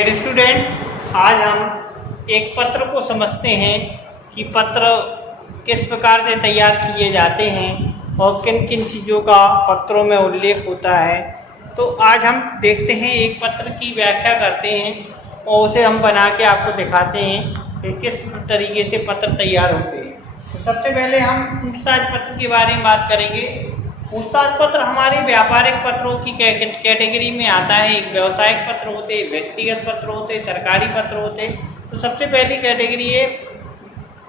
Dear student, आज हम एक पत्र को समझते हैं कि पत्र किस प्रकार से तैयार किए जाते हैं और किन किन चीज़ों का पत्रों में उल्लेख होता है। तो आज हम देखते हैं, एक पत्र की व्याख्या करते हैं और उसे हम बना के आपको दिखाते हैं कि किस तरीके से पत्र तैयार होते हैं। तो सबसे पहले हम पूछताछ पत्र के बारे में बात करेंगे। पूछताछ पत्र हमारे व्यापारिक पत्रों की कैटेगरी में आता है। एक व्यावसायिक पत्र होते, व्यक्तिगत पत्र होते, सरकारी पत्र होते। तो सबसे पहली कैटेगरी है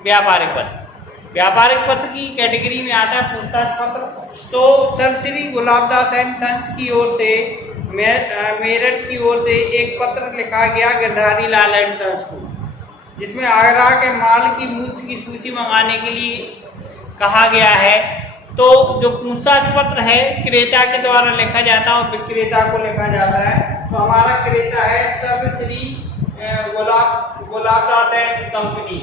व्यापारिक पत्र। व्यापारिक पत्र की कैटेगरी में आता है पूछताछ पत्र। तो sir Shri Gulabdas and sons की ओर से, मेरठ की ओर से एक पत्र लिखा गया गिरधारी लाल एंड सन्स को, जिसमें आगरा के माल की मूल्य की सूची मंगाने के लिए कहा गया है। तो जो पूछताछ पत्र है क्रेता के द्वारा लिखा जाता है और विक्रेता को लिखा जाता है। तो हमारा क्रेता है सर्वश्री गुलाबदास एंड कंपनी।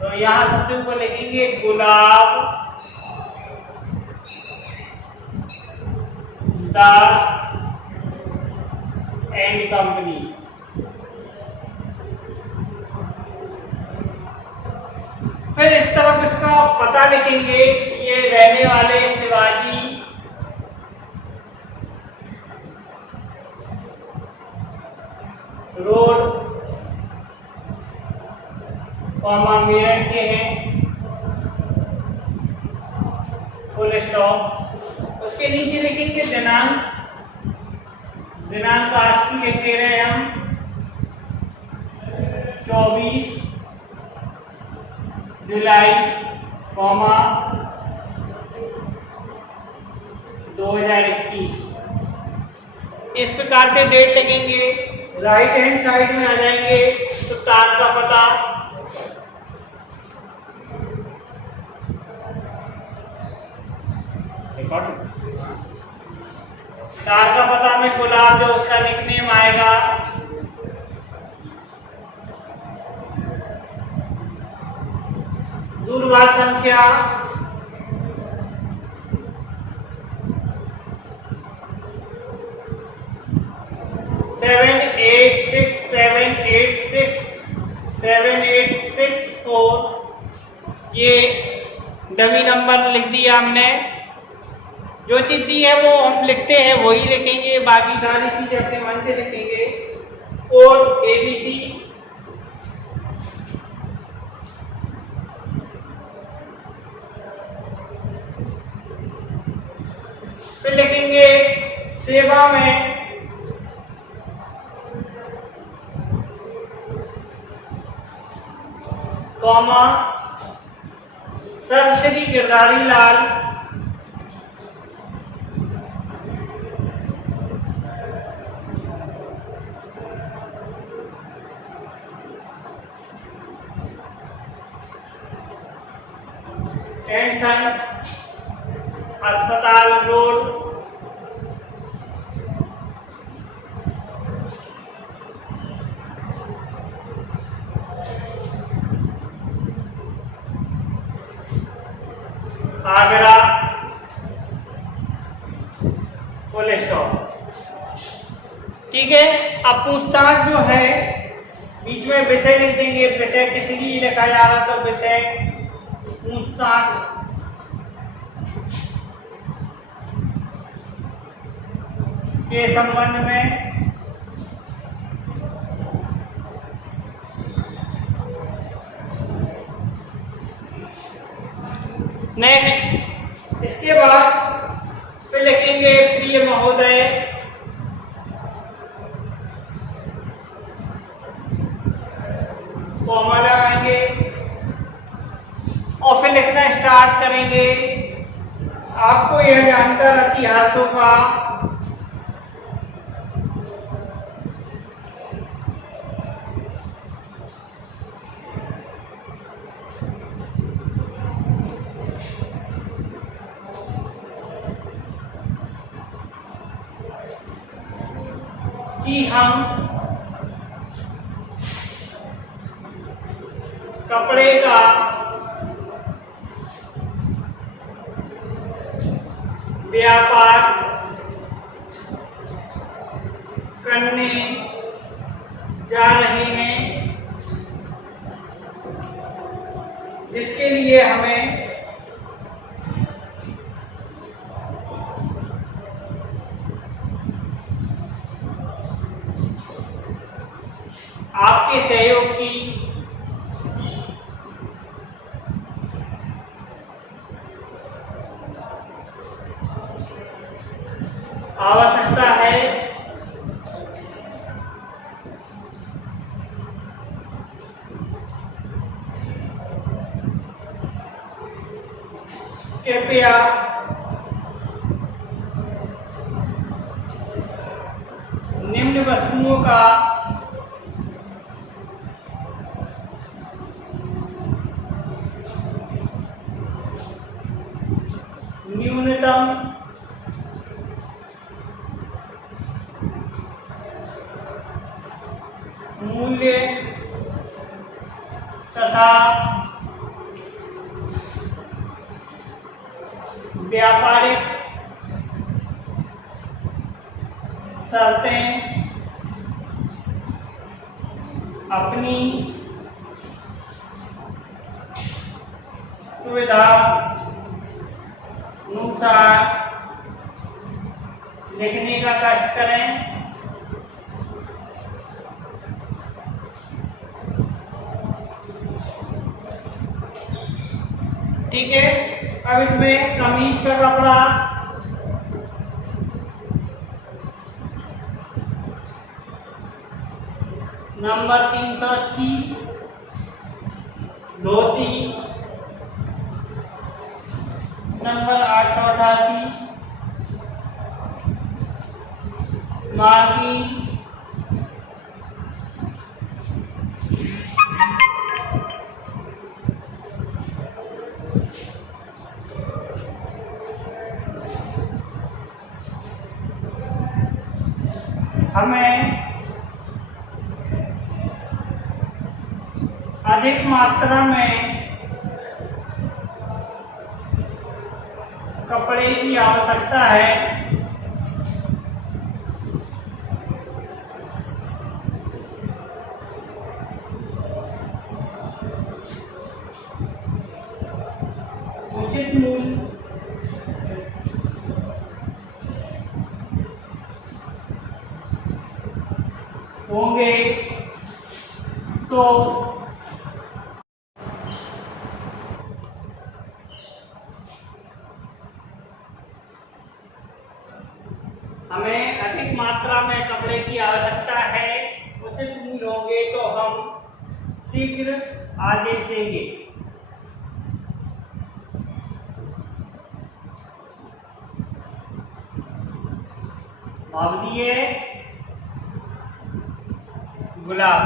तो यहाँ सबसे ऊपर लिखेंगे गुलाब दास एंड कंपनी। फिर इस तरफ इसका पता लिखेंगे, ये रहने वाले शिवाजी रोड मेरठ के हैं, फुल स्टॉप। उसके नीचे लिखेंगे दिनांक, दिनांक आज की लिख दे रहे हैं हम 24 जुलाई 2021। इस प्रकार से डेट लिखेंगे। राइट हैंड साइड में आ जाएंगे तो तार का पता, तार का पता में गुलाब जो उसका निकनेम आएगा, दूरभाष संख्या, सेवन एट सिक्स 4। ये डमी नंबर लिख दिया हमने। जो चीज दी है वो हम लिखते हैं, वही लिखेंगे, बाकी सारी चीजें अपने मन से लिखेंगे। कोड ABC, फिर लिखेंगे सेवा में comma sir Shri Girdhari Lal and sons, अस्पताल रोड, आगरा, फुल स्टॉप। ठीक है। अब पूछताछ जो है बीच में विषय लिख देंगे। विषय किस लिए लिखा जा रहा, तो विषय पूछताछ के संबंध में नेक्स्ट। इसके बाद फिर लिखेंगे प्रिय महोदय, कॉमा लगाएंगे और फिर लिखना स्टार्ट करेंगे। आपको यह जानकर अति हाथों का कि हम कपड़े का व्यापार करने जा रहे हैं, जिसके लिए हमें आपके सहयोग की आवश्यकता है। कृपया निम्न वस्तुओं का न्यूनतम मूल्य तथा व्यापारिक शर्तें अपनी सुविधा अनुसार लिखने का कष्ट करें। ठीक है, अब इसमें कमीज का कपड़ा नंबर 380, धोती नंबर 888, मार्किंग हमें अधिक मात्रा में कपड़े की आवश्यकता है। उचित मूल्य होंगे तो हमें अधिक मात्रा में कपड़े की आवश्यकता है, उचित मूल्य होंगे तो हम शीघ्र आदेश देंगे। अवधि गुलाब।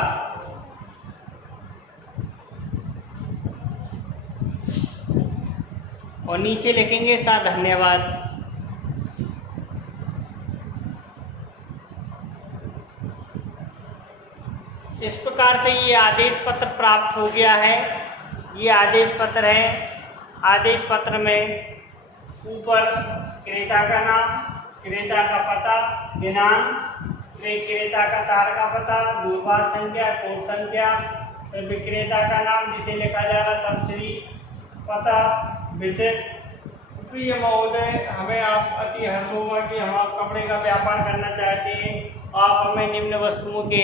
और नीचे लिखेंगे सा धन्यवाद। इस प्रकार से ये आदेश पत्र प्राप्त हो गया है। ये आदेश पत्र है। आदेश पत्र में ऊपर क्रेता का नाम, क्रेता का पता, दिनांक, विक्रेता का तार का पता, दूरभाष संख्या, कोड संख्या, विक्रेता का नाम जिसे लिखा जा रहा सबसिडी, पता, विषय। प्रिय महोदय, हमें आप अति हर्ष होगा कि हम आप कपड़े का व्यापार करना चाहते हैं। आप हमें निम्न वस्तुओं के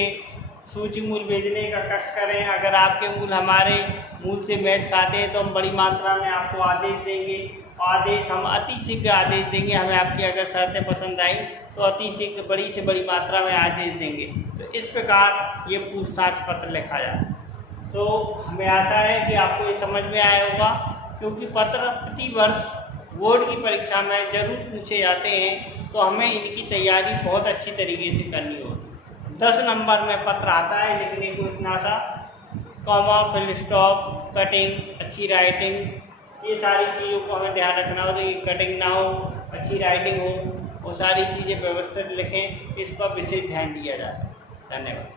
सूची मूल्य भेजने का कष्ट करें। अगर आपके मूल्य हमारे मूल्य से मैच खाते हैं तो हम बड़ी मात्रा में आपको आदेश देंगे। आदेश हम अति शीघ्र आदेश देंगे। हमें आपकी अगर शर्तें पसंद आई तो अति शीघ्र बड़ी से बड़ी मात्रा में आदेश देंगे। तो इस प्रकार ये पूछताछ पत्र लिखा जाए। तो हमें आशा है कि आपको ये समझ में आया होगा, क्योंकि पत्र प्रति वर्ष बोर्ड की परीक्षा में जरूर पूछे जाते हैं। तो हमें इनकी तैयारी बहुत अच्छी तरीके से करनी होगी। 10 नंबर में पत्र आता है लिखने को इतना सा, कॉमा, फुल स्टॉप, कटिंग, अच्छी राइटिंग, ये सारी चीज़ों को हमें ध्यान रखना हो। तो कटिंग ना हो, अच्छी राइटिंग हो, वो सारी चीज़ें व्यवस्थित लिखें। इस पर विशेष ध्यान दिया जाए। धन्यवाद।